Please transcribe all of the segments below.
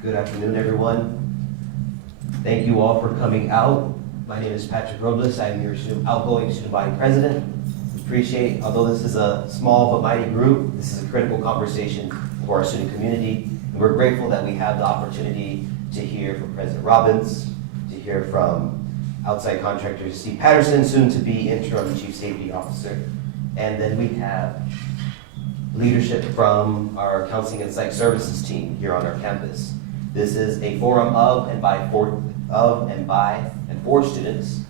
Good afternoon, everyone. Thank you all for coming out. My name is Patrick Robles. I'm your outgoing student body president. Appreciate, although this is a small but mighty group, this is a critical conversation for our student community. And we're grateful that we have the opportunity to hear from President Robbins, to hear from outside contractor Steve Patterson, soon to be interim chief safety officer. And then we have leadership from our counseling and psych services team here on our campus. This is a forum of and by and for students.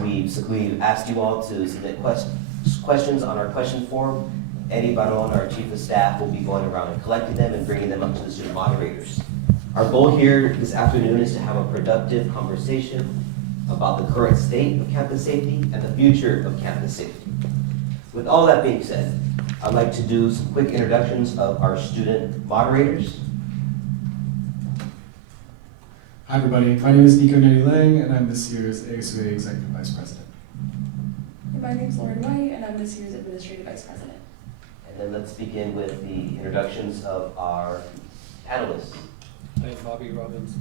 We've asked you all to submit questions on our question form. Eddie Baron, our chief of staff, will be going around and collecting them and bringing them up to the student moderators. Our goal here this afternoon is to have a productive conversation about the current state of campus safety and the future of campus safety. With all that being said, I'd like to do some quick introductions of our student moderators. Hi everybody, my name is Nico Neri-Lang and I'm this year's ASUA Executive Vice President. And my name is Lauren White and I'm this year's Administrative Vice President. And then let's begin with the introductions of our panelists. I am Bobby Robbins.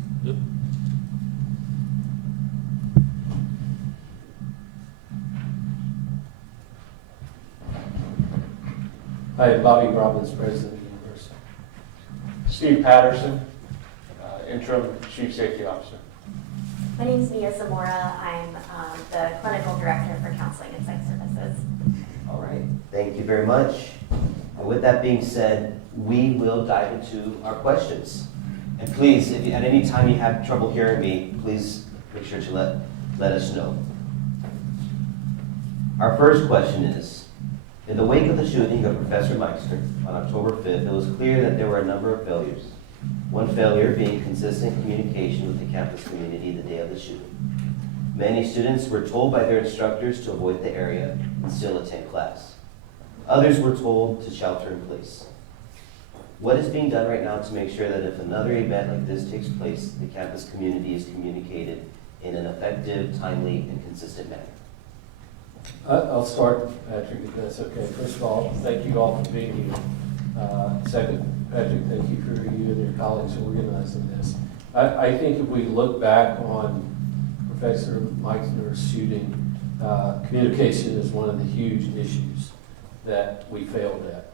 Hi, Bobby Robbins, President of the University. Steve Patterson, Interim Chief Safety Officer. My name is Mia Zamora. I'm the Clinical Director for Counseling and Psych Services. All right, thank you very much. And with that being said, we will dive into our questions. And please, if at any time you have trouble hearing me, please make sure to let us know. Our first question is, in the wake of the shooting of Professor Meister on October 5th, it was clear that there were a number of failures. One failure being consistent communication with the campus community the day of the shooting. Many students were told by their instructors to avoid the area and still attend class. Others were told to shelter in place. What is being done right now to make sure that if another event like this takes place, the campus community is communicated in an effective, timely, and consistent manner? I'll start, Patrick, if that's okay. First of all, thank you all for being here. Second, Patrick, thank you for you and your colleagues for organizing this. I think if we look back on Professor Meister's shooting, communication is one of the huge issues that we failed at.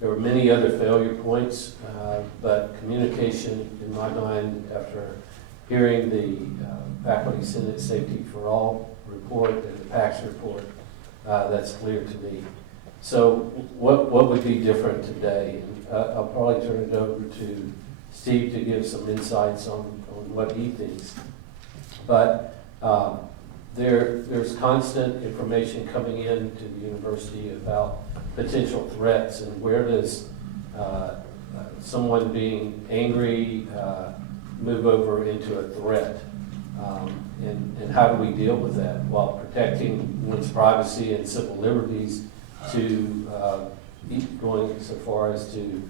There were many other failure points, but communication, in my mind, after hearing the Faculty Senate Safety for All report and the PACS report, that's clear to me. So what would be different today? I'll probably turn it over to Steve to give some insights on what he thinks. But there's constant information coming in to the university about potential threats and where does someone being angry move over into a threat. And how do we deal with that while protecting one's privacy and civil liberties to going so far as to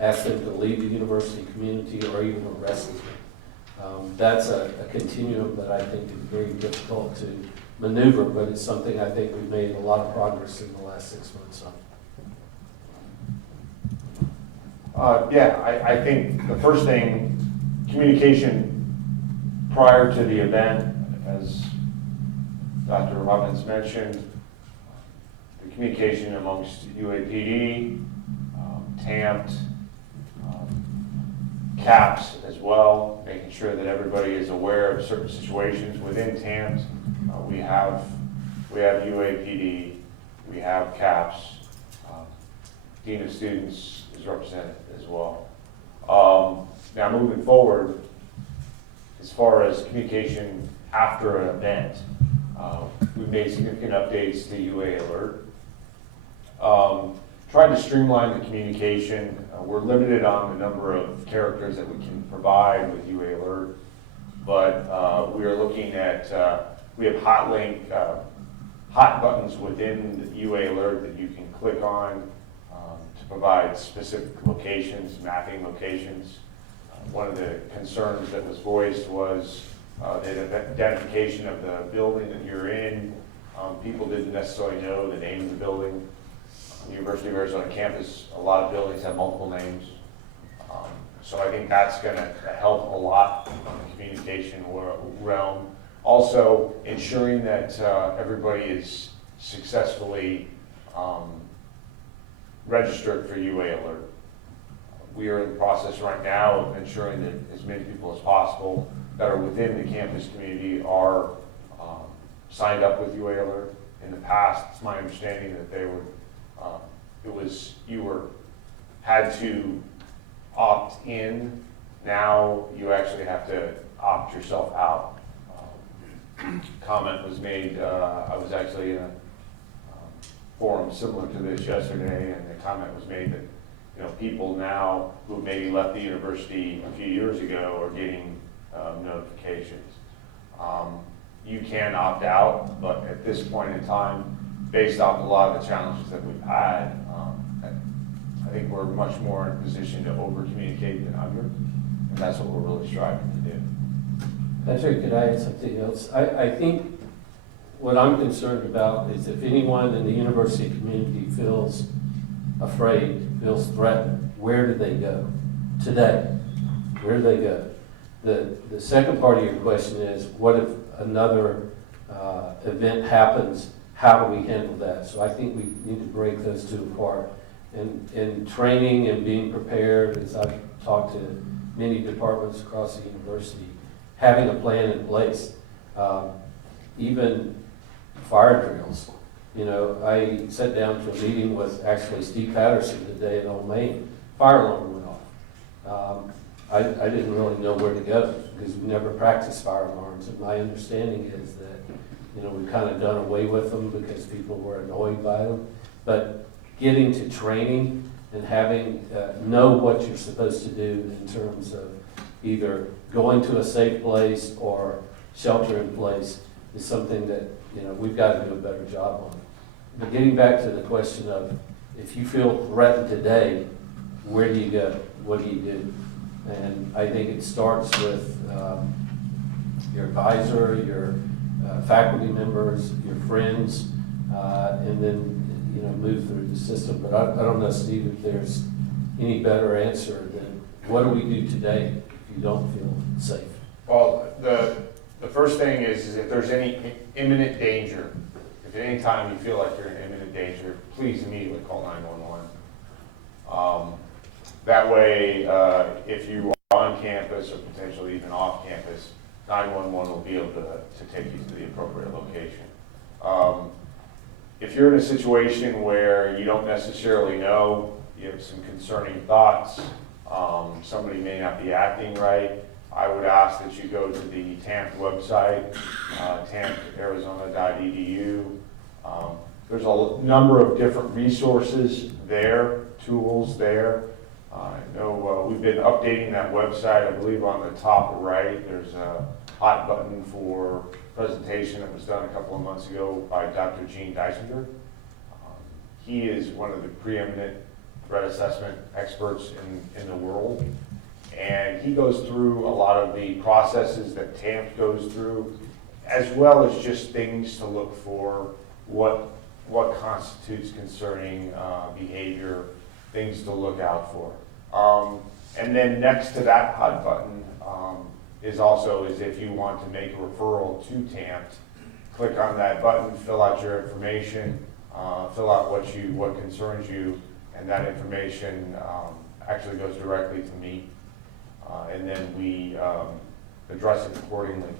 ask them to leave the university community or even arrest them. That's a continuum that I think is very difficult to maneuver, but it's something I think we've made a lot of progress in the last 6 months on. I think the first thing, communication prior to the event, as Dr. Robbins mentioned, the communication amongst UAPD, TAMT, CAPS as well, making sure that everybody is aware of certain situations within TAMT. We have UAPD, we have CAPS, Dean of Students is represented as well. Now moving forward, as far as communication after an event, we've made significant updates to UA Alert. Tried to streamline the communication. We're limited on the number of characters that we can provide with UA Alert, but we are looking at, we have hot buttons within the UA Alert that you can click on to provide specific locations, mapping locations. One of the concerns that was voiced was the identification of the building that you're in. People didn't necessarily know the name of the building. University of Arizona campus, a lot of buildings have multiple names. So I think that's going to help a lot on the communication realm. Also, ensuring that everybody is successfully registered for UA Alert. We are in the process right now of ensuring that as many people as possible that are within the campus community are signed up with UA Alert. In the past, it's my understanding that they were, had to opt in. Now you actually have to opt yourself out. Comment was made, I was actually in a forum similar to this yesterday, and the comment was made that, you know, people now who maybe left the university a few years ago are getting notifications. You can opt out, but at this point in time, based off a lot of the challenges that we've had, I think we're much more in a position to over-communicate than under, and that's what we're really striving to do. Patrick, could I add something else? I think what I'm concerned about is if anyone in the university community feels afraid, feels threatened, where do they go today? Where do they go? The second part of your question is, what if another event happens? How do we handle that? So I think we need to break those two apart. And training and being prepared, as I've talked to many departments across the university, having a plan in place, even fire drills. You know, I sat down to a meeting with actually Steve Patterson today at Old Main. Fire alarm went off. I didn't really know where to go because we never practiced fire alarms. And my understanding is that, you know, we've kind of done away with them because people were annoyed by them. But getting to training and having, know what you're supposed to do in terms of either going to a safe place or shelter in place is something that, you know, we've got to do a better job on. But getting back to the question of if you feel threatened today, where do you go? What do you do? And I think it starts with your advisor, your faculty members, your friends, and then, you know, move through the system. But I don't know, Steve, if there's any better answer than what do we do today if you don't feel safe? Well, the first thing is if there's any imminent danger, if at any time you feel like you're in imminent danger, please immediately call 911. That way, if you are on campus or potentially even off campus, 911 will be able to take you to the appropriate location. If you're in a situation where you don't necessarily know, you have some concerning thoughts, somebody may not be acting right, I would ask that you go to the TAMP website, tamparizona.edu. There's a number of different resources there, tools there. I know we've been updating that website. I believe on the top right, there's a hot button for presentation that was done a couple of months ago by Dr. Gene Dysinger. He is one of the preeminent threat assessment experts in the world. And he goes through a lot of the processes that TAMP goes through, as well as just things to look for, what constitutes concerning behavior, things to look out for. And then next to that hot button is if you want to make a referral to TAMP, click on that button, fill out your information, fill out what concerns you, and that information actually goes directly to me. And then we address it accordingly.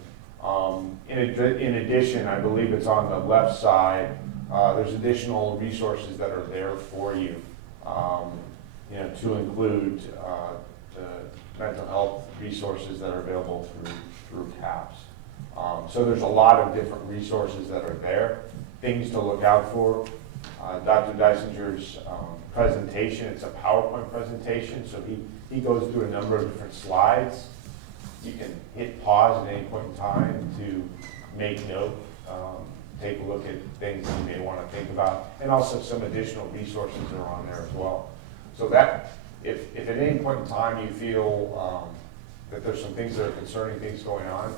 In addition, I believe it's on the left side, there's additional resources that are there for you, you know, to include the mental health resources that are available through CAPS. So there's a lot of different resources that are there, things to look out for. Dr. Dysinger's presentation, it's a PowerPoint presentation, so he goes through a number of different slides. You can hit pause at any point in time to make note, take a look at things you may want to think about, and also some additional resources are on there as well. So that, if at any point in time you feel that there's some things that are concerning things going on,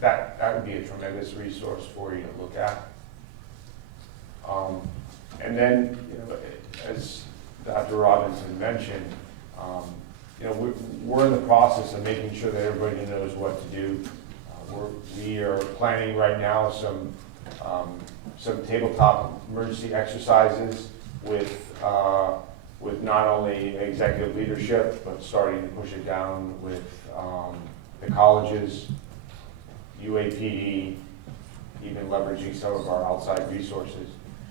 that would be a tremendous resource for you to look at. And then, you know, as Dr. Robinson mentioned, we're in the process of making sure that everybody knows what to do. We are planning right now some tabletop emergency exercises with not only executive leadership, but starting to push it down with the colleges, UAPD, even leveraging some of our outside resources.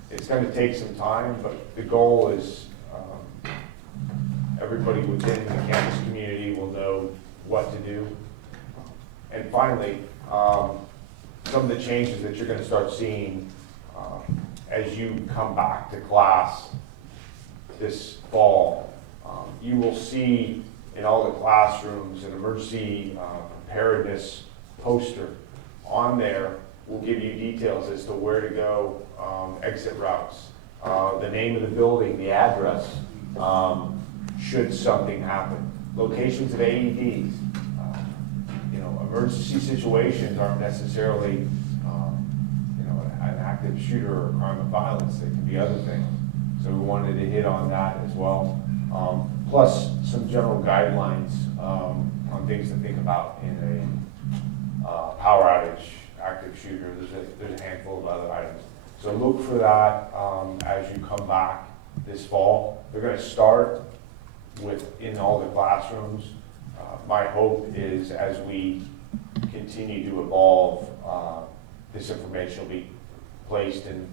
It's going to take some time, but the goal is everybody within the campus community will know what to do. And finally, some of the changes that you're going to start seeing as you come back to class this fall. You will see in all the classrooms an emergency preparedness poster. On there will give you details as to where to go, exit routes, the name of the building, the address, should something happen. Locations of AEDs. Emergency situations aren't necessarily an active shooter or a crime of violence. They can be other things. So we wanted to hit on that as well. Plus some general guidelines on things to think about in a power outage, active shooter. There's a handful of other items. So look for that as you come back this fall. They're going to start in all the classrooms. My hope is as we continue to evolve, this information will be placed in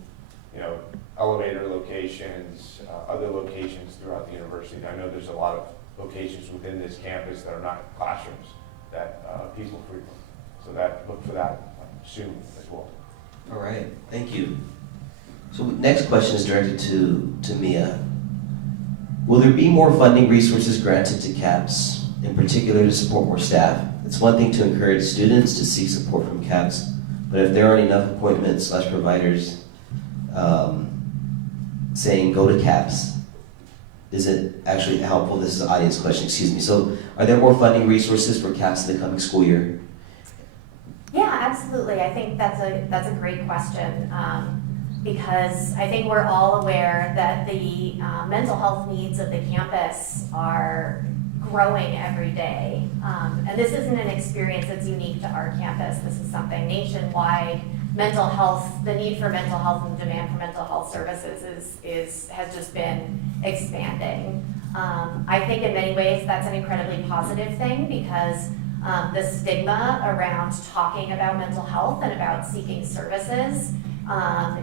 elevator locations, other locations throughout the university. I know there's a lot of locations within this campus that are not classrooms that people frequent. So look for that soon as well. All right, thank you. So next question is directed to Mia. Will there be more funding resources granted to CAPS, in particular to support more staff? It's one thing to encourage students to seek support from CAPS, but if there aren't enough appointments / providers saying go to CAPS, is it actually helpful? This is an audience question, excuse me. So are there more funding resources for CAPS in the coming school year? Yeah, absolutely. I think that's a great question because I think we're all aware that the mental health needs of the campus are growing every day. And this isn't an experience that's unique to our campus. This is something nationwide. Mental health, the need for mental health and demand for mental health services has just been expanding. I think in many ways that's an incredibly positive thing because the stigma around talking about mental health and about seeking services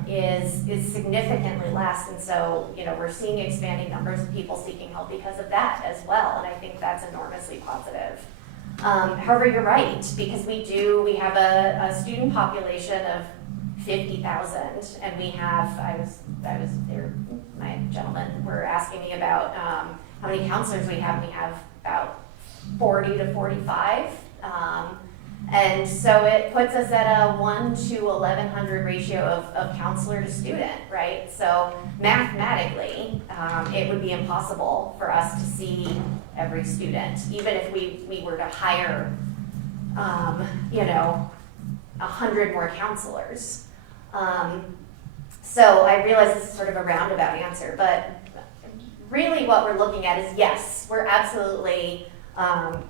is significantly less, and so we're seeing expanding numbers of people seeking help because of that as well, and I think that's enormously positive. However, you're right, because we have a student population of 50,000, and we have I was there. My gentlemen were asking me about how many counselors we have. We have about 40 to 45. And so it puts us at a 1 to 1,100 ratio of counselor to student, right? So mathematically, it would be impossible for us to see every student, even if we were to hire, 100 more counselors. So I realize this is sort of a roundabout answer, but really what we're looking at is, yes, we're absolutely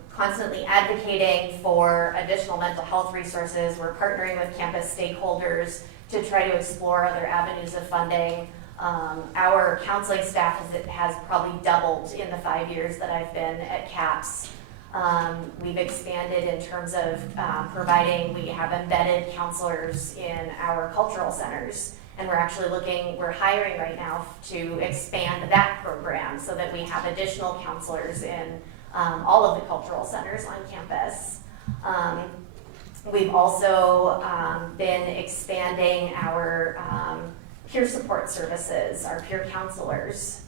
constantly advocating for additional mental health resources. We're partnering with campus stakeholders to try to explore other avenues of funding. Our counseling staff has probably doubled in the 5 years that I've been at CAPS. We've expanded in terms of we have embedded counselors in our cultural centers, and we're hiring right now to expand that program so that we have additional counselors in all of the cultural centers on campus. We've also been expanding our peer support services, our peer counselors,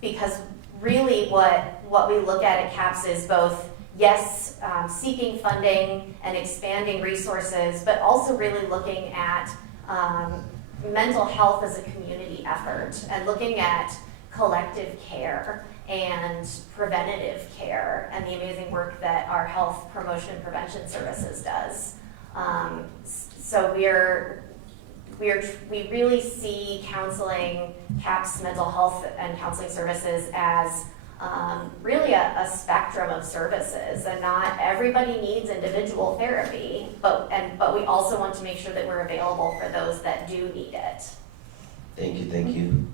because really what we look at CAPS is both, yes, seeking funding and expanding resources, but also really looking at mental health as a community effort and looking at collective care and preventative care and the amazing work that our health promotion prevention services does. So we really see counseling, CAPS mental health and counseling services as really a spectrum of services, and not everybody needs individual therapy, but we also want to make sure that we're available for those that do need it. Thank you, thank you.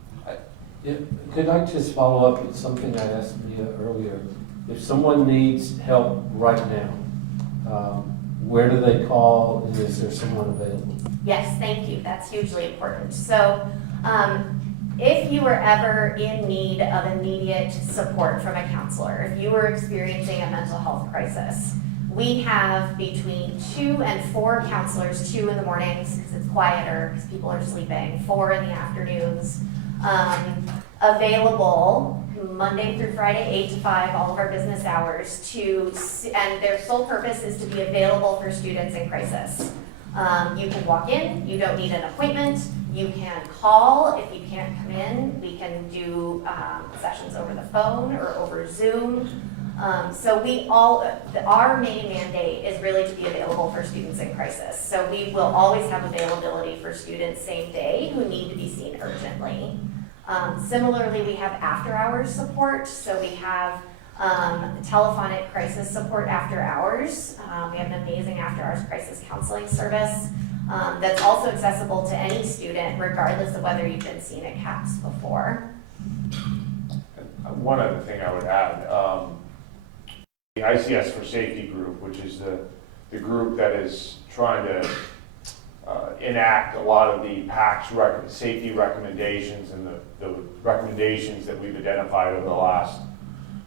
Could I just follow up with something I asked Mia earlier? If someone needs help right now, where do they call, and is there someone available? Yes, thank you. That's hugely important. So, if you were ever in need of immediate support from a counselor, if you were experiencing a mental health crisis, we have between 2 and 4 counselors, 2 in the mornings because it's quieter, because people are sleeping, 4 in the afternoons, available Monday through Friday, 8 to 5, all of our business hours, and their sole purpose is to be available for students in crisis. You can walk in, you don't need an appointment, you can call if you can't come in, we can do sessions over the phone or over Zoom. So our main mandate is really to be available for students in crisis. So we will always have availability for students same day who need to be seen urgently. Similarly, we have after hours support. So we have telephonic crisis support after hours. We have an amazing after hours crisis counseling service that's also accessible to any student, regardless of whether you've been seen at CAPS before. One other thing I would add, the ICS for Safety group, which is the group that is trying to enact a lot of the PAC's safety recommendations and the recommendations that we've identified over the last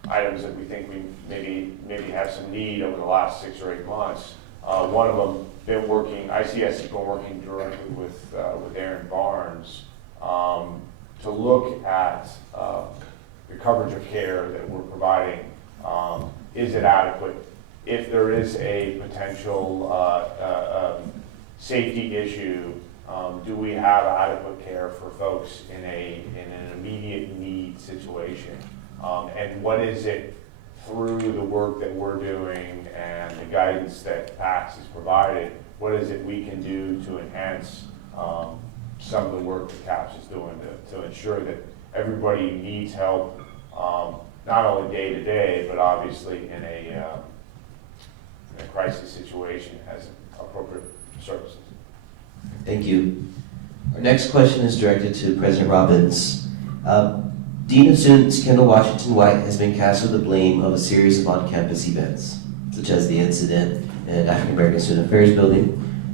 items that we think we maybe have some need over the last 6 or 8 months. One of them, ICS has been working directly with Aaron Barnes to look at the coverage of care that we're providing. Is it adequate? If there is a potential safety issue, do we have adequate care for folks in an immediate need situation? And what is it through the work that we're doing and the guidance that PACS has provided, what is it we can do to enhance some of the work that CAPS is doing to ensure that everybody needs help, not only day to day, but obviously in a crisis situation has appropriate services. Thank you. Our next question is directed to President Robbins. Dean of Students Kendall Washington White has been cast with the blame of a series of on-campus events, such as the incident in African American Student Affairs Building,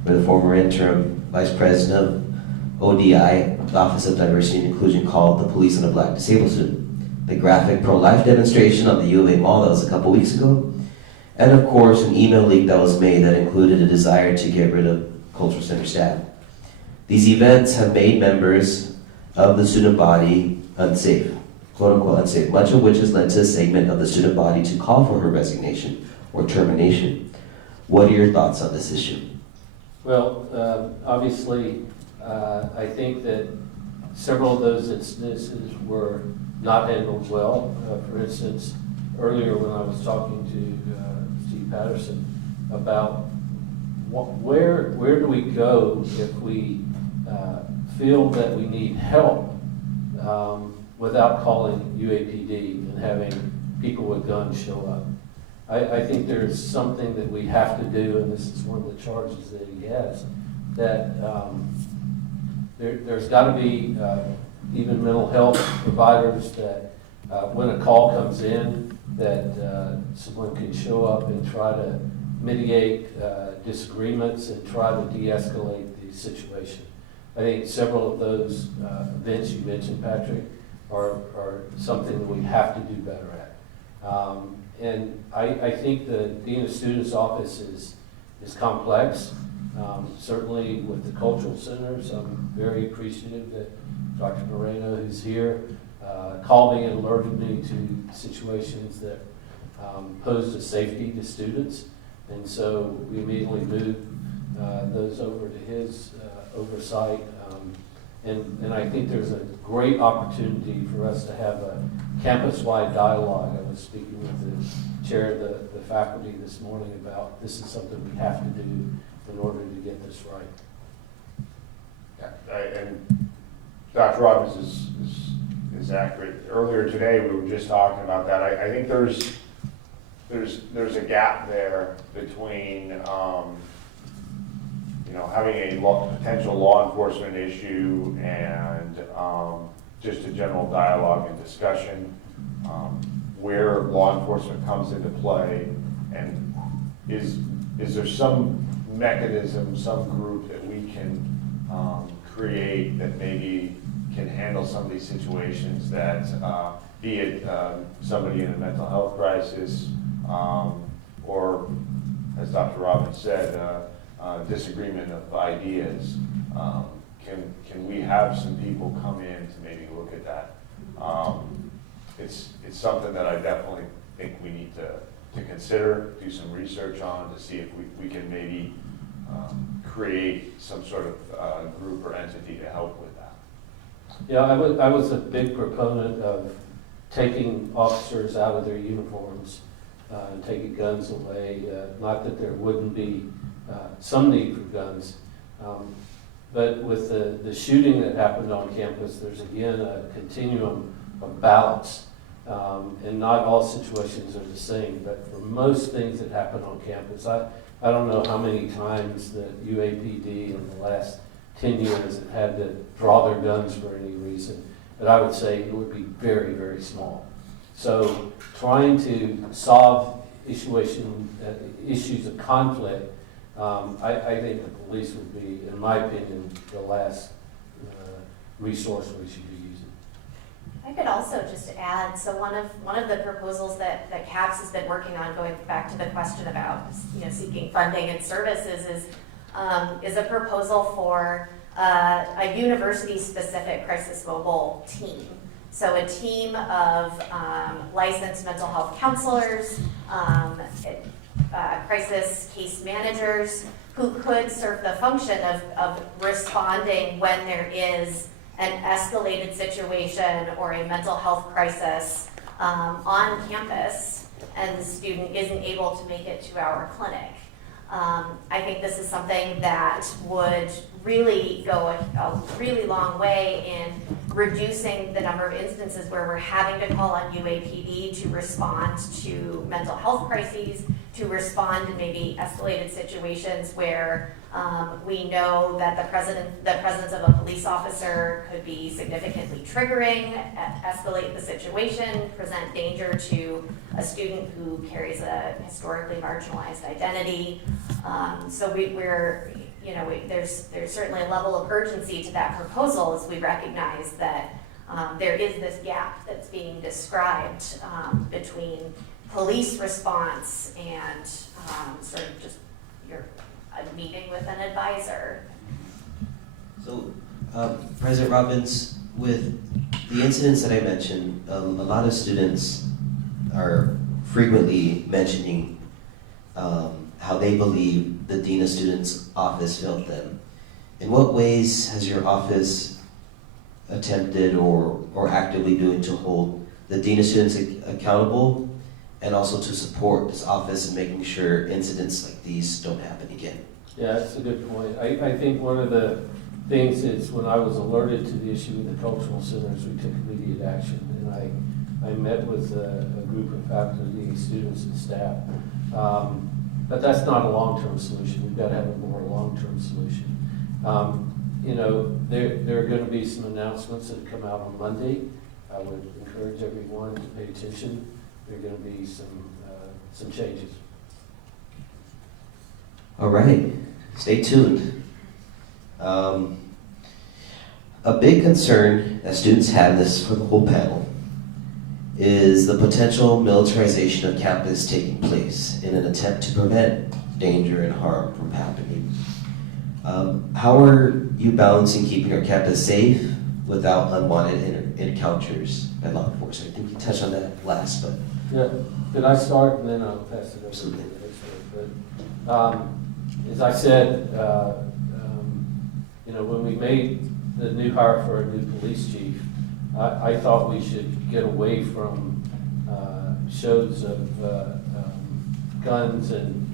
where the former interim Vice President of ODI, the Office of Diversity and Inclusion, called the police on a black disabled student, the graphic pro-life demonstration on the U of A Mall that was a couple weeks ago, and of course an email leak that was made that included a desire to get rid of Cultural Center staff. These events have made members of the student body unsafe, quote unquote unsafe, much of which has led to a segment of the student body to call for her resignation or termination. What are your thoughts on this issue? Well, obviously, I think that several of those instances were not handled well. For instance, earlier when I was talking to Steve Patterson about where do we go if we feel that we need help without calling UAPD and having people with guns show up. I think there's something that we have to do, and this is one of the charges that he has, that there's got to be even mental health providers that when a call comes in, that someone can show up and try to mitigate disagreements and try to de-escalate the situation. I think several of those events you mentioned, Patrick, are something that we have to do better at. And I think the Dean of Students office is complex. Certainly with the cultural centers, I'm very appreciative that Dr. Moreno, who's here, called me and alerted me to situations that posed a safety to students. And so we immediately moved those over to his oversight. And I think there's a great opportunity for us to have a campus-wide dialogue. I was speaking with the chair of the faculty this morning about this is something we have to do in order to get this right. Yeah, and Dr. Robbins is accurate. Earlier today, we were just talking about that. I think there's a gap there between, having a potential law enforcement issue and just a general dialogue and discussion, where law enforcement comes into play, and is there some mechanism, some group that we can create that maybe can handle some of these situations that, be it somebody in a mental health crisis, or, as Dr. Robbins said, disagreement of ideas. Can we have some people come in to maybe look at that? It's something that I definitely think we need to consider, do some research on, to see if we can maybe create some sort of group or entity to help with that. Yeah, I was a big proponent of taking officers out of their uniforms and taking guns away. Not that there wouldn't be some need for guns, but with the shooting that happened on campus, there's again a continuum of balance. And not all situations are the same, but for most things that happen on campus, I don't know how many times the UAPD in the last 10 years have had to draw their guns for any reason, but I would say it would be very, very small. So trying to solve issues of conflict, I think the police would be, in my opinion, the last resource we should be using. I could also just add, so one of the proposals that CAPS has been working on, going back to the question about seeking funding and services, is a proposal for a university-specific crisis mobile team. So a team of licensed mental health counselors, crisis case managers, who could serve the function of responding when there is an escalated situation or a mental health crisis on campus and the student isn't able to make it to our clinic. I think this is something that would really go a really long way in reducing the number of instances where we're having to call on UAPD to respond to mental health crises, to respond to maybe escalated situations where we know that the presence of a police officer could be significantly triggering, escalate the situation, present danger to a student who carries a historically marginalized identity. So there's certainly a level of urgency to that proposal, as we recognize that there is this gap that's being described between police response and sort of just a meeting with an advisor. So, President Robbins, with the incidents that I mentioned, a lot of students are frequently mentioning how they believe the Dean of Students' office failed them. In what ways has your office attempted or actively doing to hold the Dean of Students accountable, and also to support this office in making sure incidents like these don't happen again? Yeah, that's a good point. I think one of the things is when I was alerted to the issue with the cultural centers, we took immediate action. And I met with a group of faculty, students, and staff. But that's not a long-term solution. We've got to have a more long-term solution. There are going to be some announcements that come out on Monday. I would encourage everyone to pay attention. There are going to be some changes. All right, stay tuned. A big concern that students have, this for the whole panel, is the potential militarization of campus taking place in an attempt to prevent danger and harm from happening. How are you balancing keeping our campus safe without unwanted encounters by law enforcement? I think you touched on that last, but... Yeah, could I start and then I'll pass it over Absolutely. to the But as I said, when we made the new hire for a new police chief, I thought we should get away from shows of guns and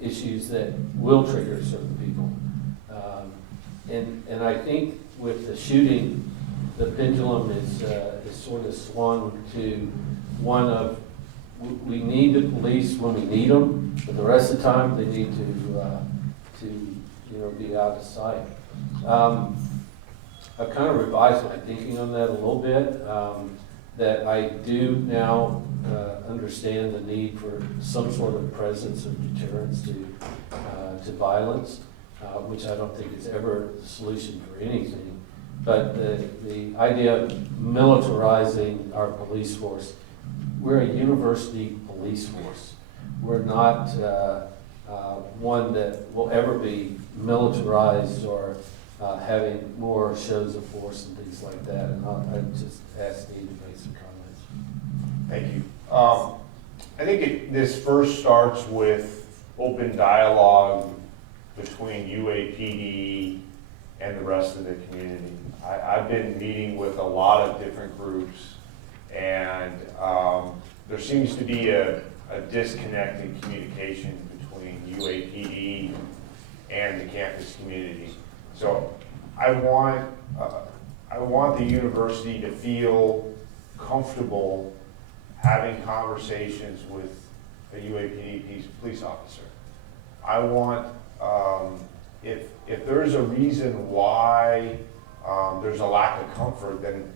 issues that will trigger certain people. And I think with the shooting the pendulum is sort of swung to one of, we need the police when we need them, but the rest of the time, they need to be out of sight. I've kind of revised my thinking on that a little bit, that I do now understand the need for some sort of presence of deterrence to violence, which I don't think is ever the solution for anything. But the idea of militarizing our police force, we're a university police force. We're not one that will ever be militarized or having more shows of force and things like that. And I just ask Steve to make some comments. Thank you. I think this first starts with open dialogue between UAPD and the rest of the community. I've been meeting with a lot of different groups, and there seems to be a disconnect in communication between UAPD and the campus community. So I want the university to feel comfortable having conversations with a UAPD police officer. I want, if there's a reason why there's a lack of comfort, then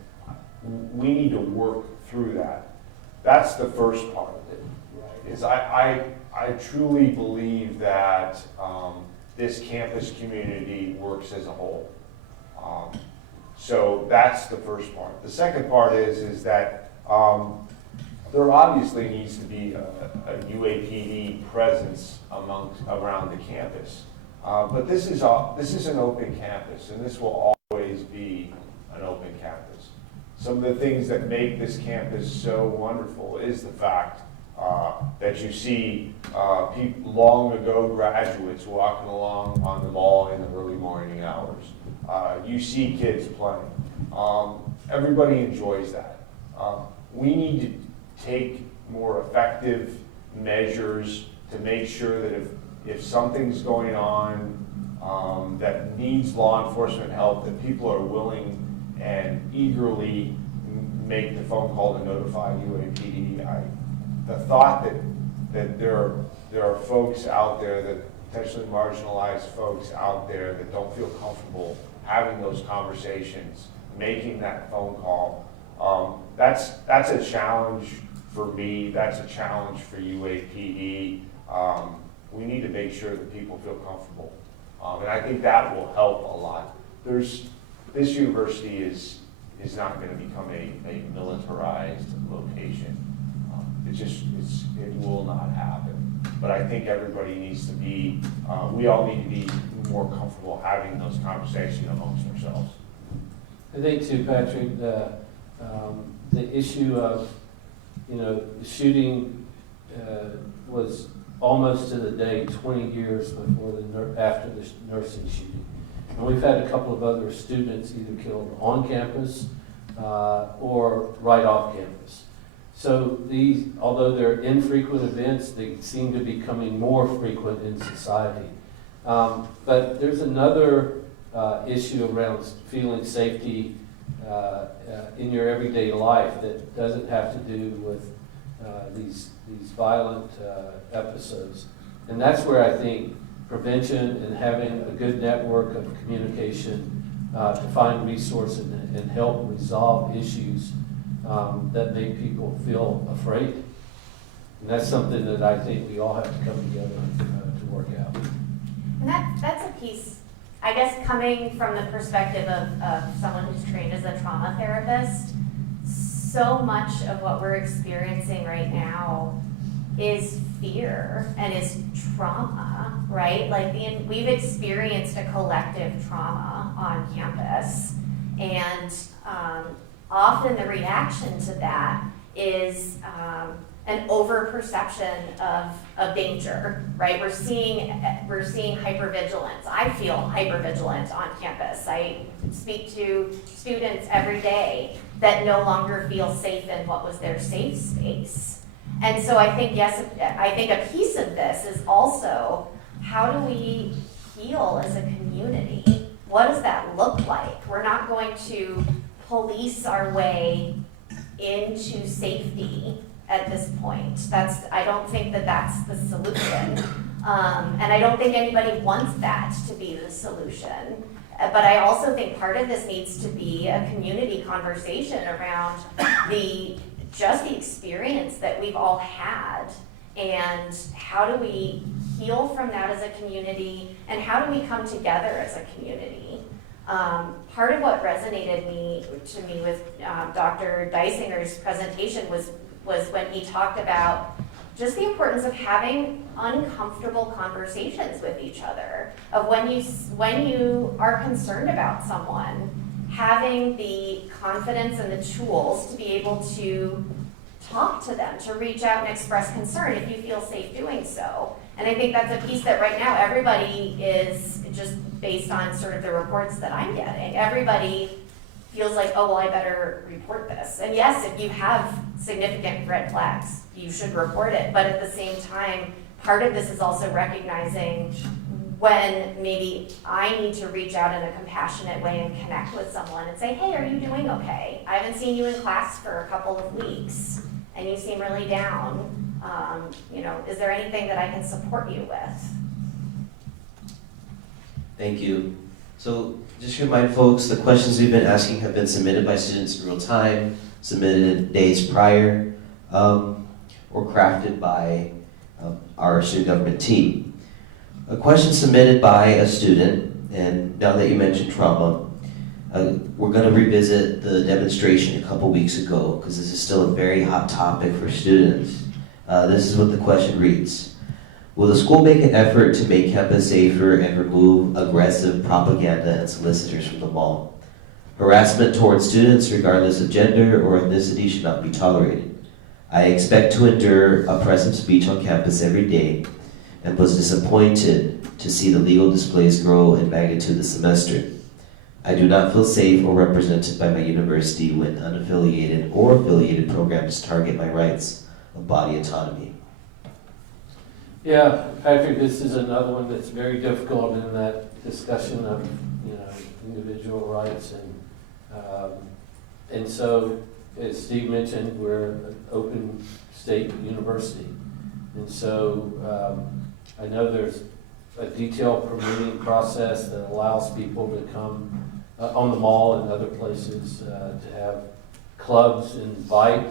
we need to work through that. That's the first part of it, right? Is I truly believe that this campus community works as a whole. So that's the first part. The second part is that there obviously needs to be a UAPD presence around the campus. But this is an open campus, and this will always be an open campus. Some of the things that make this campus so wonderful is the fact that you see people, long ago graduates walking along on the mall in the early morning hours. You see kids playing. Everybody enjoys that. We need to take more effective measures to make sure that if something's going on that needs law enforcement help, that people are willing and eagerly make the phone call to notify UAPD. The thought that there are folks out there, that potentially marginalized folks out there that don't feel comfortable having those conversations, making that phone call, that's a challenge for me. That's a challenge for UAPD. We need to make sure that people feel comfortable, and I think that will help a lot. This university is not going to become a militarized location. It will not happen. But I think everybody needs to be, we all need to be more comfortable having those conversations amongst ourselves. I think too, Patrick, the issue of, the shooting was almost to the day 20 years after the nursing shooting. And we've had a couple of other students either killed on campus or right off campus. So these, although they're infrequent events, they seem to be becoming more frequent in society. But there's another issue around feeling safety in your everyday life that doesn't have to do with these violent episodes. And that's where I think prevention and having a good network of communication to find resources and help resolve issues that make people feel afraid. And that's something that I think we all have to come together to work out. And that's a piece, I guess, coming from the perspective of someone who's trained as a trauma therapist. So much of what we're experiencing right now is fear and is trauma, right? Like we've experienced a collective trauma on campus, and often the reaction to that is an over-perception of danger, right? We're seeing hypervigilance. I feel hypervigilant on campus. I speak to students every day that no longer feel safe in what was their safe space. And so I think, yes, I think a piece of this is also, how do we heal as a community? What does that look like? We're not going to police our way into safety at this point. I don't think that that's the solution. And I don't think anybody wants that to be the solution. But I also think part of this needs to be a community conversation around just the experience that we've all had, and how do we heal from that as a community, and how do we come together as a community. Part of what resonated to me with Dr. Deisinger's presentation was when he talked about just the importance of having uncomfortable conversations with each other, of when you are concerned about someone, having the confidence and the tools to be able to talk to them, to reach out and express concern if you feel safe doing so. And I think that's a piece that right now everybody is, just based on sort of the reports that I'm getting, everybody feels like, oh, well, I better report this. And yes, if you have significant red flags, you should report it. But at the same time, part of this is also recognizing when maybe I need to reach out in a compassionate way and connect with someone and say, hey, are you doing okay? I haven't seen you in class for a couple of weeks and you seem really down. Is there anything that I can support you with? Thank you. So just to remind folks, the questions we've been asking have been submitted by students in real time, submitted days prior, or crafted by our student government team. A question submitted by a student, and now that you mentioned trauma, we're going to revisit the demonstration a couple weeks ago because this is still a very hot topic for students. This is what the question reads. Will the school make an effort to make campus safer and remove aggressive propaganda and solicitors from the mall? Harassment towards students, regardless of gender or ethnicity, should not be tolerated. I expect to endure oppressive speech on campus every day and was disappointed to see the legal displays grow in magnitude this semester. I do not feel safe or represented by my university when unaffiliated or affiliated programs target my rights of body autonomy. Yeah, Patrick, this is another one that's very difficult in that discussion of, individual rights. And so, as Steve mentioned, we're an open state university. And so I know there's a detailed permitting process that allows people to come on the mall and other places to have clubs invite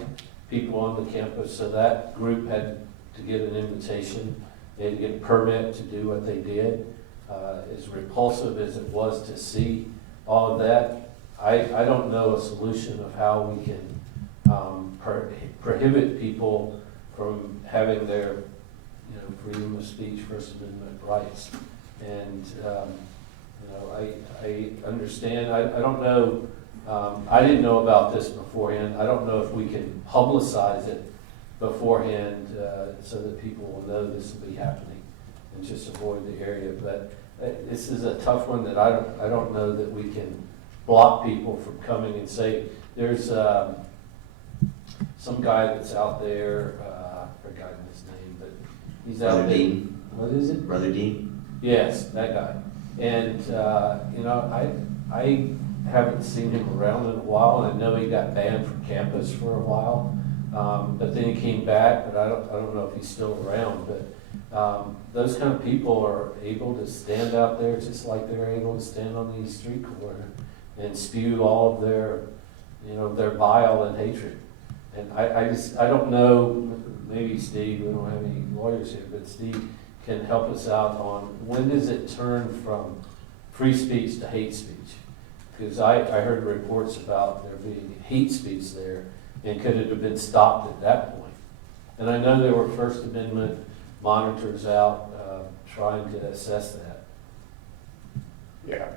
people on the campus. So that group had to get an invitation. They had to get a permit to do what they did. As repulsive as it was to see all of that, I don't know a solution of how we can prohibit people from having their freedom of speech, First Amendment rights. And I understand. I don't know. I didn't know about this beforehand. I don't know if we can publicize it beforehand so that people will know this will be happening and just avoid the area. But this is a tough one that I don't know that we can block people from coming and say, there's some guy that's out there, I forgot his name, but he's out Brother there. Dean? What is it? Brother Dean? Yes, that guy. And, I haven't seen him around in a while, and I know he got banned from campus for a while. But then he came back, but I don't know if he's still around. But those kind of people are able to stand out there just like they're able to stand on the street corner and spew all of their bile and hatred. And I don't know, maybe Steve, we don't have any lawyers here, but Steve can help us out on when does it turn from free speech to hate speech? Because I heard reports about there being hate speech there, and could it have been stopped at that point? And I know there were First Amendment monitors out trying to assess that. Yeah,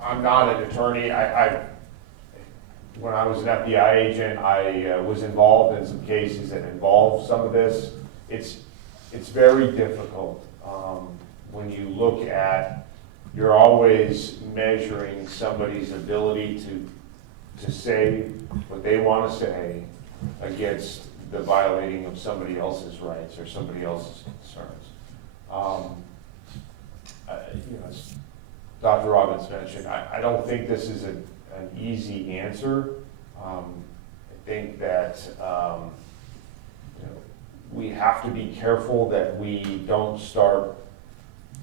I'm not an attorney. When I was an FBI agent, I was involved in some cases that involved some of this. It's very difficult when you look at, you're always measuring somebody's ability to say what they want to say against the violating of somebody else's rights or somebody else's concerns. As Dr. Robbins mentioned, I don't think this is an easy answer. I think that we have to be careful that we don't start,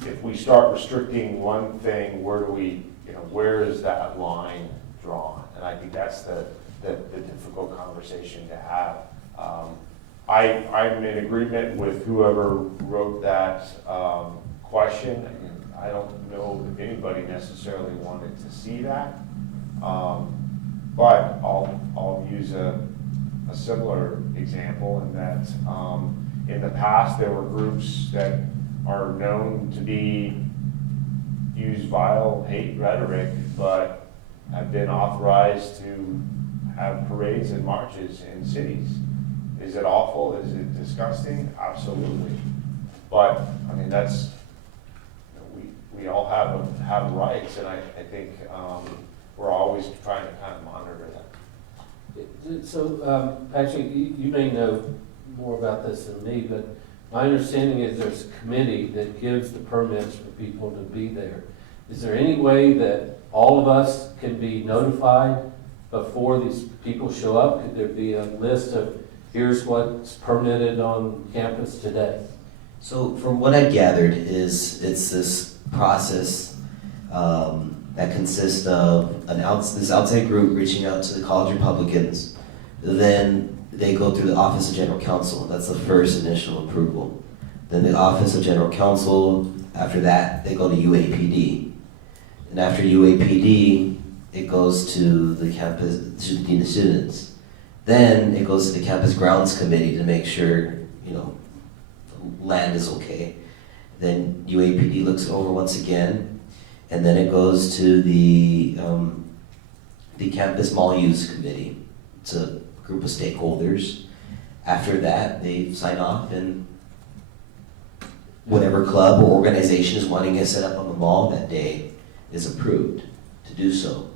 if we start restricting one thing, where is that line drawn? And I think that's the difficult conversation to have. I'm in agreement with whoever wrote that question. I don't know if anybody necessarily wanted to see that. But I'll use a similar example in that in the past there were groups that are known to use vile hate rhetoric, but have been authorized to have parades and marches in cities. Is it awful? Is it disgusting? Absolutely. But I mean, that's, we all have rights, and I think we're always trying to kind of monitor that. So, Patrick, you may know more about this than me, but my understanding is there's a committee that gives the permits for people to be there. Is there any way that all of us can be notified before these people show up? Could there be a list of, here's what's permitted on campus today? So from what I gathered is it's this process that consists of this outside group reaching out to the college Republicans. Then they go through the Office of General Counsel. That's the first initial approval. Then the Office of General Counsel, after that, they go to UAPD. And after UAPD, it goes to the campus, to the Dean of Students. Then it goes to the Campus Grounds Committee to make sure, the land is okay. Then UAPD looks it over once again. And then it goes to the Campus Mall Use Committee. It's a group of stakeholders. After that, they sign off, and whatever club or organization is wanting to set up on the mall that day is approved to do so.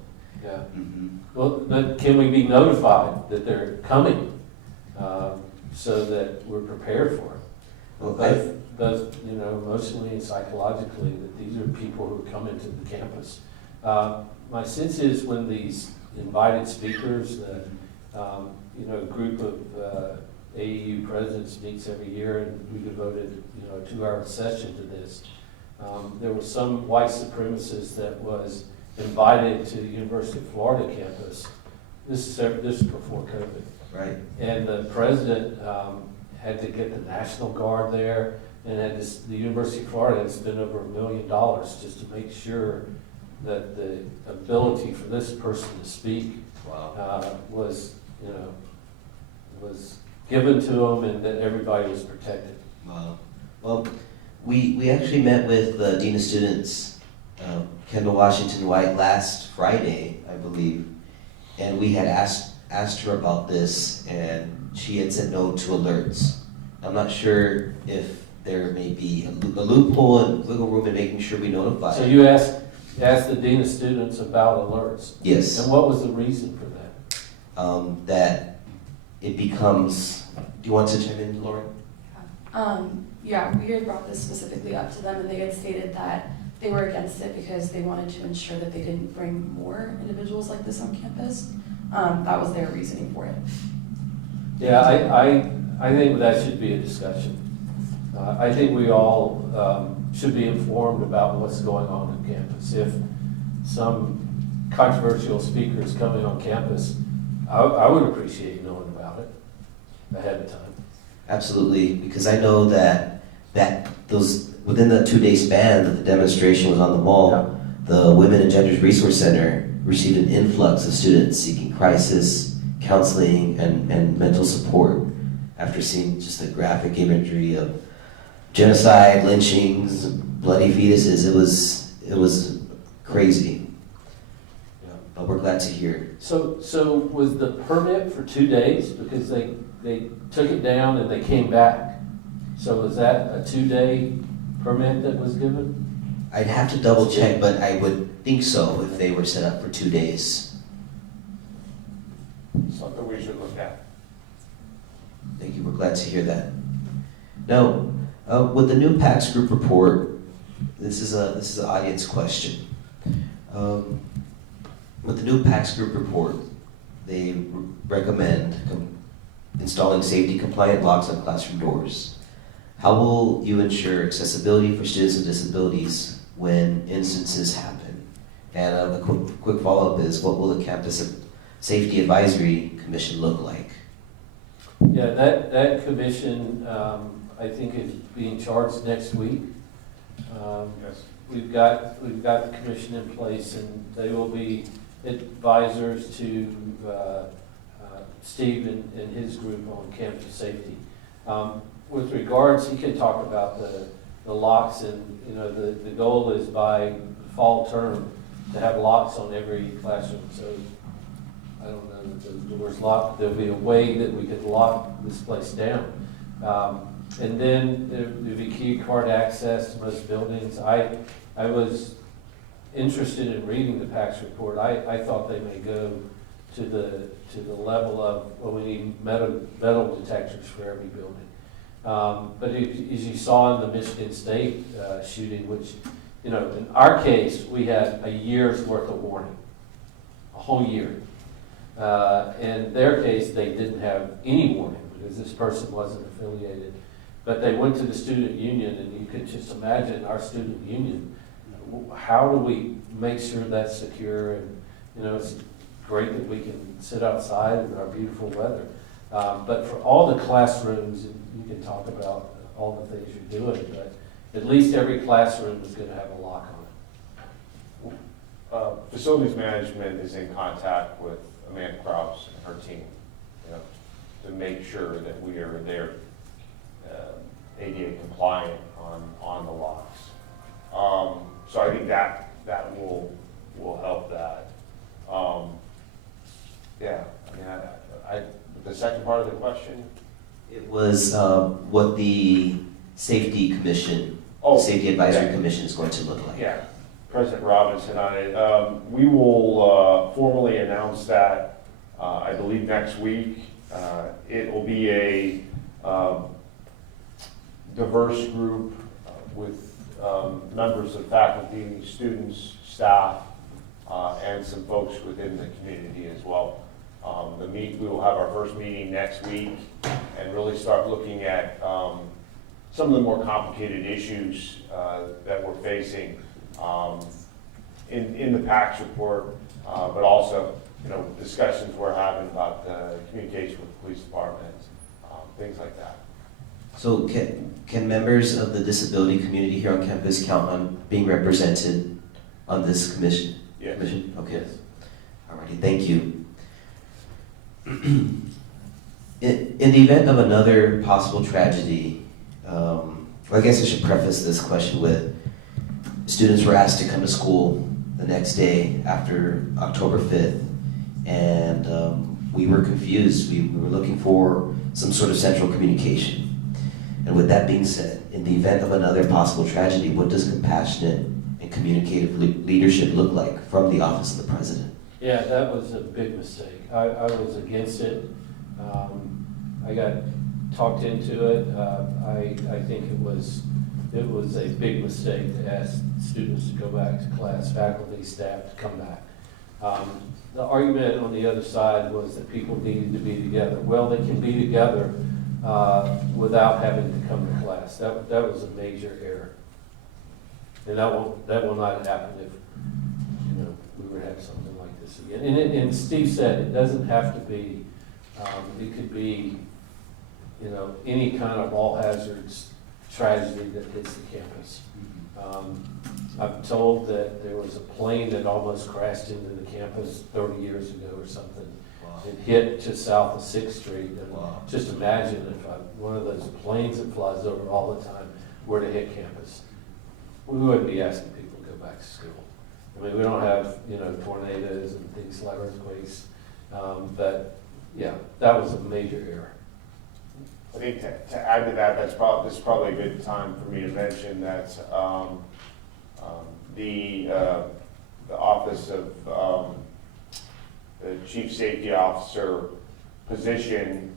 Yeah. Mm-hmm. Well, but can we be notified that they're coming so that we're prepared for it? Well, Both, emotionally and psychologically, that these are people who come into the campus. My sense is when these invited speakers, a group of AEU presidents meets every year, and we devoted a 2-hour session to this. There was some white supremacist that was invited to the University of Florida campus. This is before COVID. right. And the president had to get the National Guard there, and the University of Florida had spent over $1 million just to make sure that the ability for this person to speak was given to them, and that everybody was protected. Wow. Well, we actually met with the Dean of Students, Kendall Washington White, last Friday, I believe, and we had asked her about this, and she had said no to alerts. I'm not sure if there may be a loophole and wiggle room in making sure we notify. So you asked the Dean of Students about alerts? Yes. And what was the reason for that? That it becomes, do you want to chime in, Lauren? Yeah, we had brought this specifically up to them, and they had stated that they were against it because they wanted to ensure that they didn't bring more individuals like this on campus. That was their reasoning for it. Yeah, I think that should be a discussion. I think we all should be informed about what's going on on campus. If some controversial speaker is coming on campus, I would appreciate knowing about it ahead of time. Absolutely, because I know that those within the 2-day span that the demonstration was on the mall, the Women and Genders Resource Center received an influx of students seeking crisis counseling and mental support after seeing just the graphic imagery of genocide, lynchings, bloody fetuses. It was crazy. Yeah. But we're glad to hear. So was the permit for 2 days, because they took it down and they came back? So was that a 2-day permit that was given? I'd have to double check, but I would think so if they were set up for 2 days. Something we should look at. Thank you, we're glad to hear that. Now, with the new PAX group report, this is an audience question. When With the new PAX group report, they recommend installing safety compliant locks on classroom doors. How will you ensure accessibility for students with disabilities when instances happen? And a quick follow-up is, what will the Campus Safety Advisory Commission look like? Yeah, that commission, I think is being charged next week. Yes. We've got the commission in place, and they will be advisors to Steve and his group on campus safety. With regards, he can talk about the locks, and the goal is by fall term to have locks on every classroom. So I don't know if the door's locked, there'll be a way that we could lock this place down. And then there'll be key card access to most buildings. I was interested in reading the PAX report. I thought they may go to the level of, well, we need metal detectors for every building. But as you saw in the Michigan State shooting, which, in our case, we had a year's worth of warning, a whole year. In their case, they didn't have any warning because this person wasn't affiliated. But they went to the student union, and you could just imagine our student union. How do we make sure that's secure? And, it's great that we can sit outside in our beautiful weather. But for all the classrooms, you can talk about all the things you're doing, but at least every classroom is going to have a lock on it. Facilities management is in contact with Amanda Krause and her team, to make sure that we are there ADA compliant on the locks. So I think that will help that. Yeah, the second part of the question? It was what the Safety Commission, Safety Advisory Commission is going to look like. Yeah, President Robinson on it. We will formally announce that, I believe, next week. It will be a diverse group with members of faculty, students, staff, and some folks within the community as well. We will have our first meeting next week and really start looking at some of the more complicated issues that we're facing in the PAX report, but also discussions we're having about the communication with the police departments, things like that. So can members of the disability community here on campus count on being represented on this commission? Yes. Commission? Okay. Yes. Alrighty, thank you. In the event of another possible tragedy, I guess I should preface this question with, students were asked to come to school the next day after October 5th, and we were confused. We were looking for some sort of central communication. And with that being said, in the event of another possible tragedy, what does compassionate and communicative leadership look like from the Office of the President? Yeah, that was a big mistake. I was against it. I got talked into it. I think it was a big mistake to ask students to go back to class, faculty, staff to come back. The argument on the other side was that people needed to be together. Well, they can be together without having to come to class. That was a major error. And that will not happen if we were to have something like this again. And Steve said it doesn't have to be. It could be any kind of all hazards tragedy that hits the campus. I'm told that there was a plane that almost crashed into the campus 30 years ago or something. Wow. It hit just south of 6th Street. And Wow. just imagine if one of those planes that flies over all the time were to hit campus. We wouldn't be asking people to go back to school. I mean, we don't have, tornadoes and things like earthquakes. But yeah, that was a major error. I think to add to that, this is probably a good time for me to mention that the Office of the Chief Safety Officer position,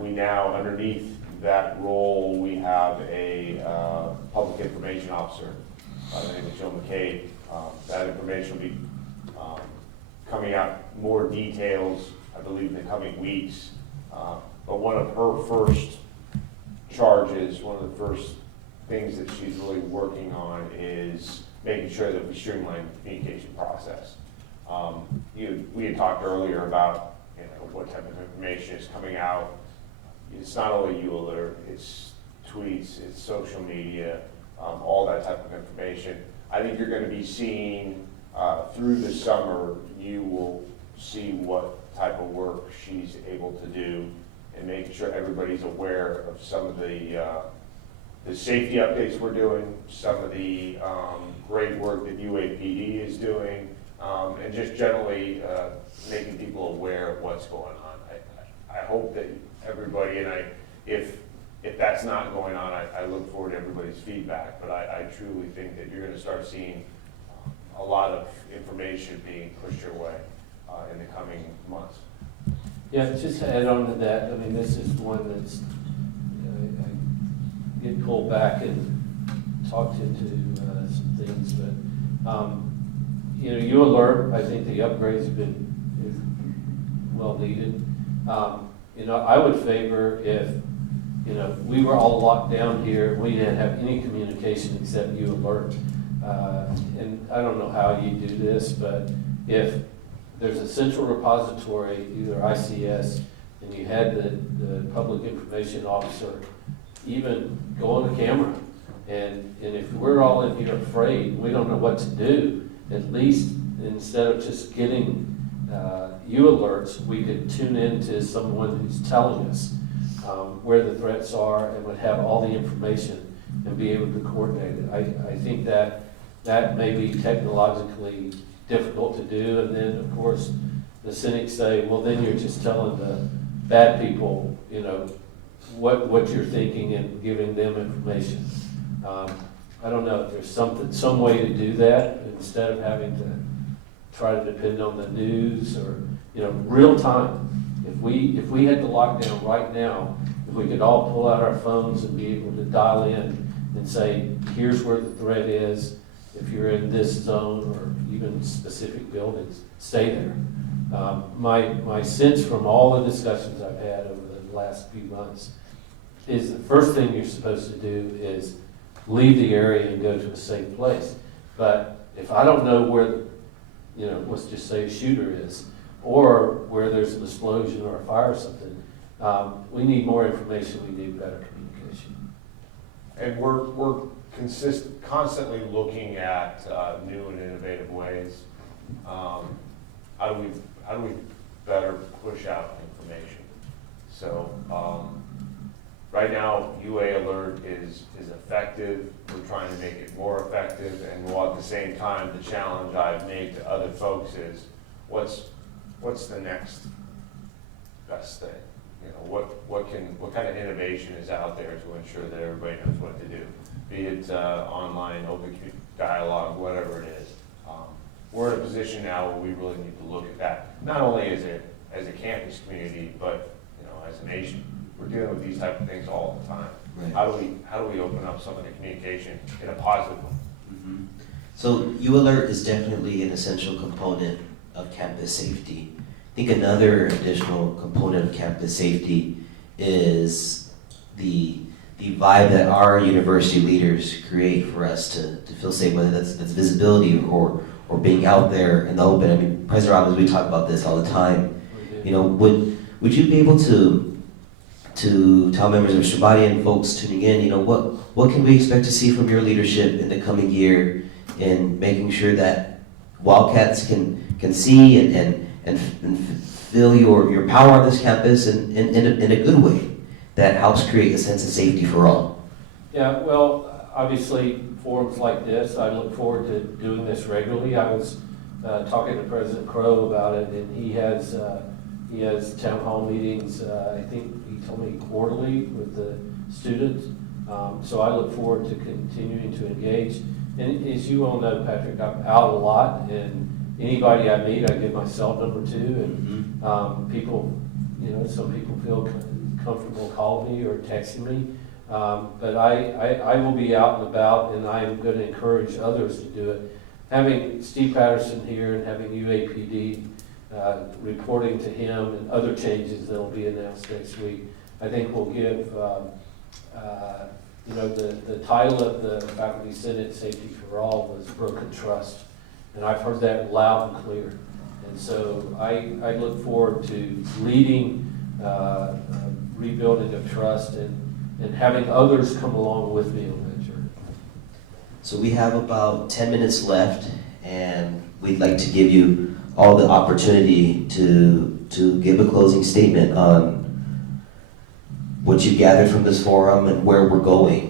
we now, underneath that role, we have a Public Information Officer by the name of Joe McCabe. That information will be coming out more details, I believe, in the coming weeks. But one of her first charges, one of the first things that she's really working on is making sure that we streamline the communication process. We had talked earlier about, you know, what type of information is coming out. It's not only U-Alert, it's tweets, it's social media, all that type of information. I think you're going to be seeing through the summer, you will see what type of work she's able to do and making sure everybody's aware of some of the safety updates we're doing, some of the great work that UAPD is doing, and just generally making people aware of what's going on. I hope that everybody, and if that's not going on, I look forward to everybody's feedback, but I truly think that you're going to start seeing a lot of information being pushed your way in the coming months. Yeah, just to add on to that, I mean, this is one that's, I get pulled back and talked into some things, but, you know, U-Alert, I think the upgrades have been well needed. You know, I would favor if, you know, we were all locked down here, we didn't have any communication except U-Alert. And I don't know how you do this, but if there's a central repository, either ICS, and you had the public information officer even go on the camera, and if we're all in here afraid, we don't know what to do, at least instead of just getting U-Alerts, we could tune into someone who's telling us where the threats are and would have all the information and be able to coordinate it. I think that may be technologically difficult to do, and then of course the cynics say, well, then you're just telling the bad people, you know, what you're thinking and giving them information. I don't know if there's some way to do that instead of having to try to depend on the news or, you know, real time. If we had the lockdown right now, if we could all pull out our phones and be able to dial in and say, here's where the threat is, if you're in this zone or even specific buildings, stay there. My sense from all the discussions I've had over the last few months is the first thing you're supposed to do is leave the area and go to a safe place. But if I don't know where the, you know, let's just say a shooter is, or where there's an explosion or a fire or something, we need more information, we need better communication. And we're constantly looking at new and innovative ways. How do we better push out information? So right now, UA Alert is effective. We're trying to make it more effective, and while at the same time, the challenge I've made to other folks is what's the next best thing? You know, what kind of innovation is out there to ensure that everybody knows what to do? Be it online, open dialogue, whatever it is. We're in a position now where we really need to look at that, not only as a campus community, but, you know, as a nation. We're dealing with these type of things all the time. Right. How do we open up some of the communication in a positive way? Mm-hmm. So U-Alert is definitely an essential component of campus safety. I think another additional component of campus safety is the vibe that our university leaders create for us to feel safe, whether that's visibility or being out there in the open. I mean, President Robbins, we talk about this all the time. You know, would you be able to tell members of Shabbat and folks tuning in, you know, what can we expect to see from your leadership in the coming year in making sure that Wildcats can see and feel your power on this campus in a good way that helps create a sense of safety for all? Yeah, well, obviously, forums like this, I look forward to doing this regularly. I was talking to President Crow about it, and he has town hall meetings, I think he told me quarterly with the students. So I look forward to continuing to engage. And as you all know, Patrick, I'm out a lot, and anybody I meet, I give my cell number to, and people, you know, some people feel comfortable calling me or texting me. But I will be out and about, and I am going to encourage others to do it. having Steve Patterson here and having UAPD reporting to him and other changes that will be announced next week, I think will give, the title of the Faculty Senate, Safety for All, was Broken Trust. And I've heard that loud and clear. And so I look forward to leading rebuilding of trust and having others come along with me on that journey. So we have about 10 minutes left, and we'd like to give you all the opportunity to give a closing statement on what you gathered from this forum and where we're going,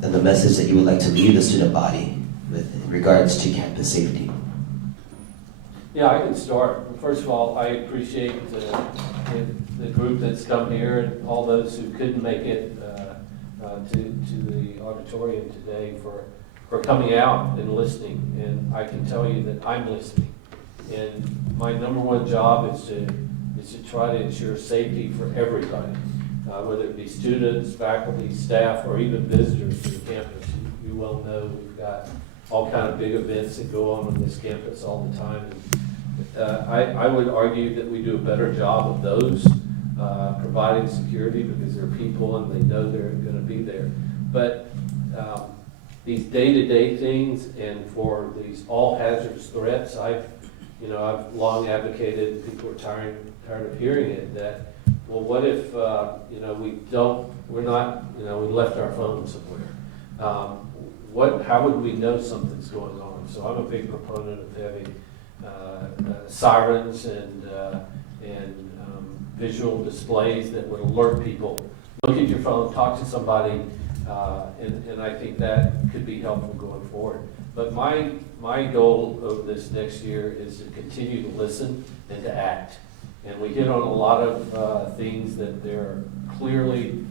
and the message that you would like to leave the student body with in regards to campus safety. Yeah, I can start. First of all, I appreciate the group that's come here and all those who couldn't make it to the auditorium today for coming out and listening. And I can tell you that I'm listening. And my number one job is to try to ensure safety for everybody, whether it be students, faculty, staff, or even visitors to the campus. You well know we've got all kind of big events that go on this campus all the time. I would argue that we do a better job of those, providing security because they're people and they know they're going to be there. But these day-to-day things and for these all hazardous threats, I've long advocated, people are tired of hearing it, that, well, what if, we left our phone somewhere? How would we know something's going on? So I'm a big proponent of having sirens and visual displays that would alert people. Look at your phone, talk to somebody, and I think that could be helpful going forward. But my goal over this next year is to continue to listen and to act. And we hit on a lot of things that there are clearly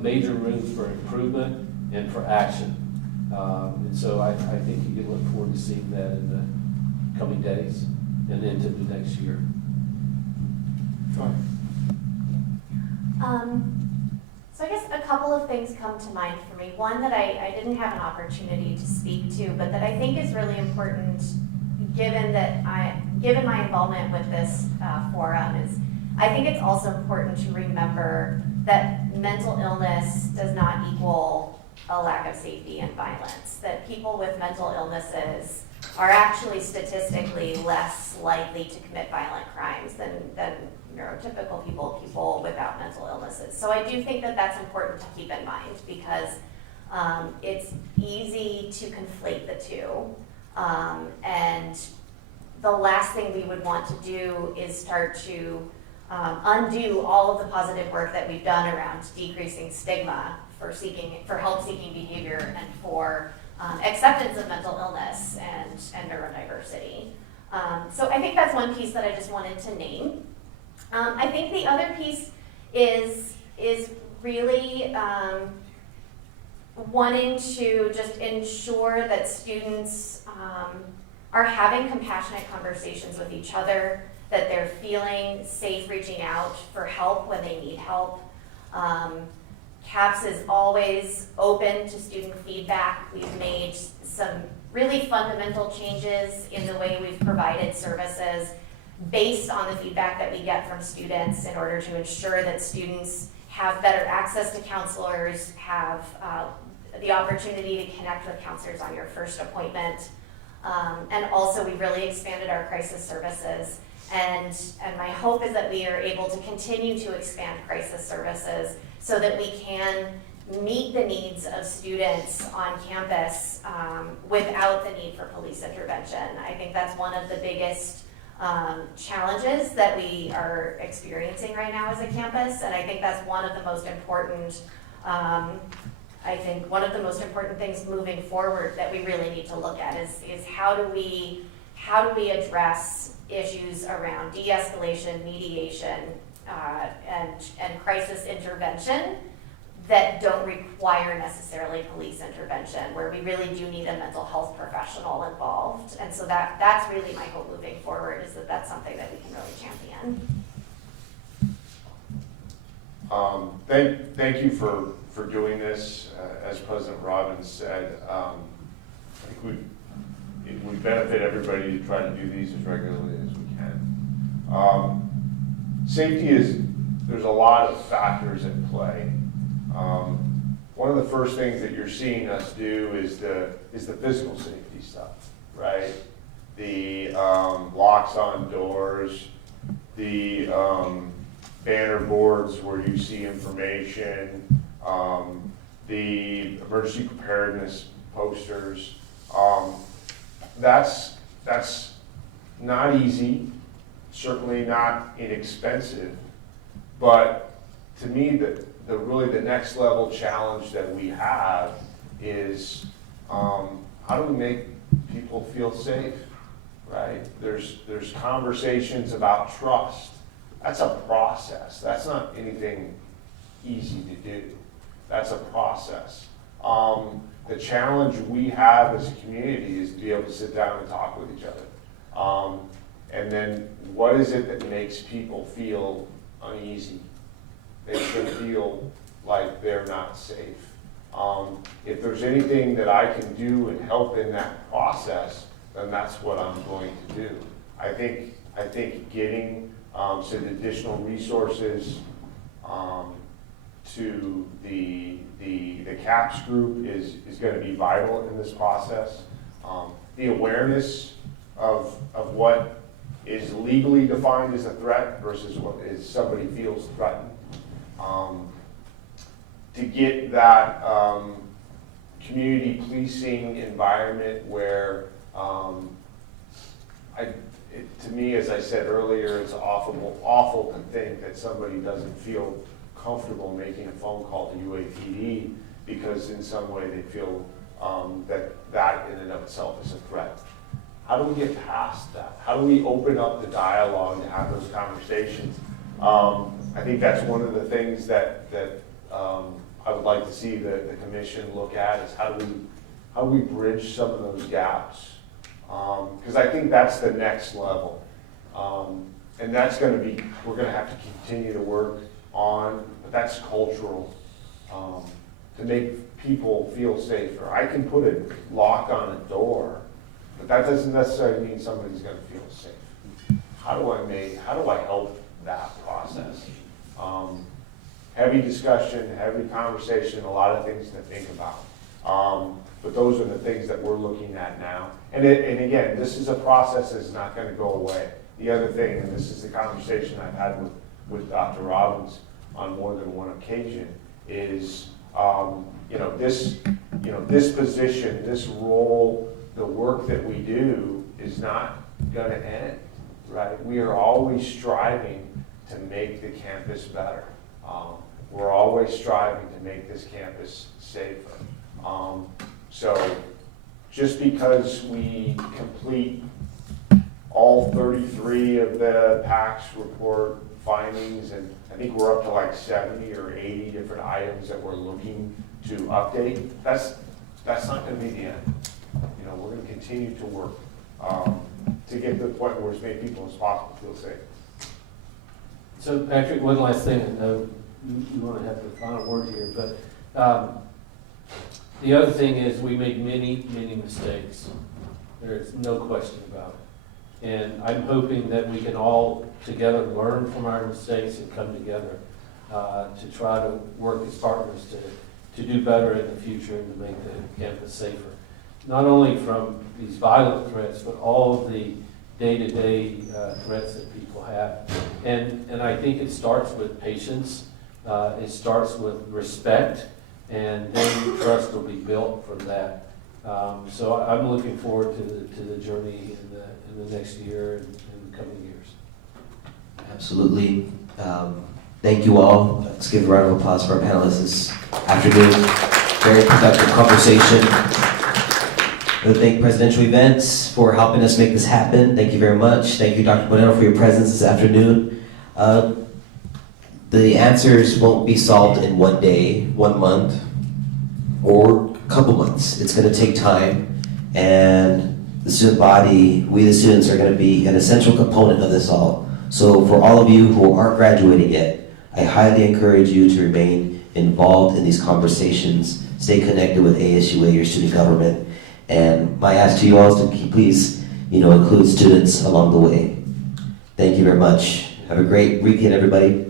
major rooms for improvement and for action. And so I think you can look forward to seeing that in the coming days and into the next year. Sorry. So I guess a couple of things come to mind for me. One that I didn't have an opportunity to speak to, but that I think is really important given my involvement with this forum is, I think it's also important to remember that mental illness does not equal a lack of safety and violence. That people with mental illnesses are actually statistically less likely to commit violent crimes than neurotypical people without mental illnesses. So I do think that that's important to keep in mind because it's easy to conflate the two. And the last thing we would want to do is start to undo all of the positive work that we've done around decreasing stigma for help-seeking behavior and for acceptance of mental illness and neurodiversity. So I think that's one piece that I just wanted to name. I think the other piece is really wanting to just ensure that students are having compassionate conversations with each other, that they're feeling safe reaching out for help when they need help. CAPS is always open to student feedback. We've made some really fundamental changes in the way we've provided services based on the feedback that we get from students in order to ensure that students have better access to counselors, have the opportunity to connect with counselors on your first appointment. And also we've really expanded our crisis services. And my hope is that we are able to continue to expand crisis services so that we can meet the needs of students on campus without the need for police intervention. I think that's one of the biggest challenges that we are experiencing right now as a campus, and I think that's one of the most important things moving forward that we really need to look at is how do we address issues around de-escalation, mediation, and crisis intervention that don't require necessarily police intervention, where we really do need a mental health professional involved. And so that's really my hope moving forward, is that that's something that we can really champion. Thank you for doing this. As President Robbins said, I think it would benefit everybody to try to do these as regularly as we can. Safety there's a lot of factors at play. One of the first things that you're seeing us do is the physical safety stuff, right? The locks on doors, the banner boards where you see information, the emergency preparedness posters. That's not easy, certainly not inexpensive, but to me, really the next level challenge that we have is how do we make people feel safe, right? There's conversations about trust. That's a process. That's not anything easy to do. That's a process. The challenge we have as a community is to be able to sit down and talk with each other. And then what is it that makes people feel uneasy? Makes them feel like they're not safe. If there's anything that I can do and help in that process, then that's what I'm going to do. I think getting some additional resources to the CAPS group is going to be vital in this process. The awareness of what is legally defined as a threat versus what is somebody feels threatened. To get that community policing environment where, to me, as I said earlier, it's awful to think that somebody doesn't feel comfortable making a phone call to UAPD because in some way they feel that in and of itself is a threat. How do we get past that? How do we open up the dialogue and have those conversations? I think that's one of the things that I would like to see the commission look at is how do we bridge some of those gaps? Because I think that's the next level. And that's going to be, we're going to have to continue to work on, but that's cultural, to make people feel safer. I can put a lock on a door, but that doesn't necessarily mean somebody's going to feel safe. How do I help that process? Heavy discussion, heavy conversation, a lot of things to think about. But those are the things that we're looking at now. And again, this is a process that's not going to go away. The other thing, and this is the conversation I've had with Dr. Robbins on more than one occasion, is this position, this role, the work that we do is not going to end, right? We are always striving to make the campus better. We're always striving to make this campus safer. So just because we complete all 33 of the PACS report findings, and I think we're up to like 70 or 80 different items that we're looking to update, that's not going to be the end. We're going to continue to work to get to the point where as many people as possible feel safe. So Patrick, one last thing, I know you want to have the final word here, but the other thing is we make many mistakes. There's no question about it. And I'm hoping that we can all together learn from our mistakes and come together to try to work as partners to do better in the future and to make the campus safer. Not only from these violent threats, but all of the day-to-day threats that people have. And I think it starts with patience. It starts with respect, and then trust will be built from that. So I'm looking forward to the journey in the next year and in the coming years. Absolutely. Thank you all. Let's give a round of applause for our panelists this afternoon. Very productive conversation. I want to thank Presidential Events for helping us make this happen. Thank you very much. Thank you, Dr. Bonello, for your presence this afternoon. The answers won't be solved in one day, 1 month, or a couple months. It's going to take time, and the student body, we the students, are going to be an essential component of this all. So for all of you who aren't graduating yet, I highly encourage you to remain involved in these conversations, stay connected with ASUA, your student government, And my ask to you all is to please, include students along the way. Thank you very much. Have a great weekend, everybody.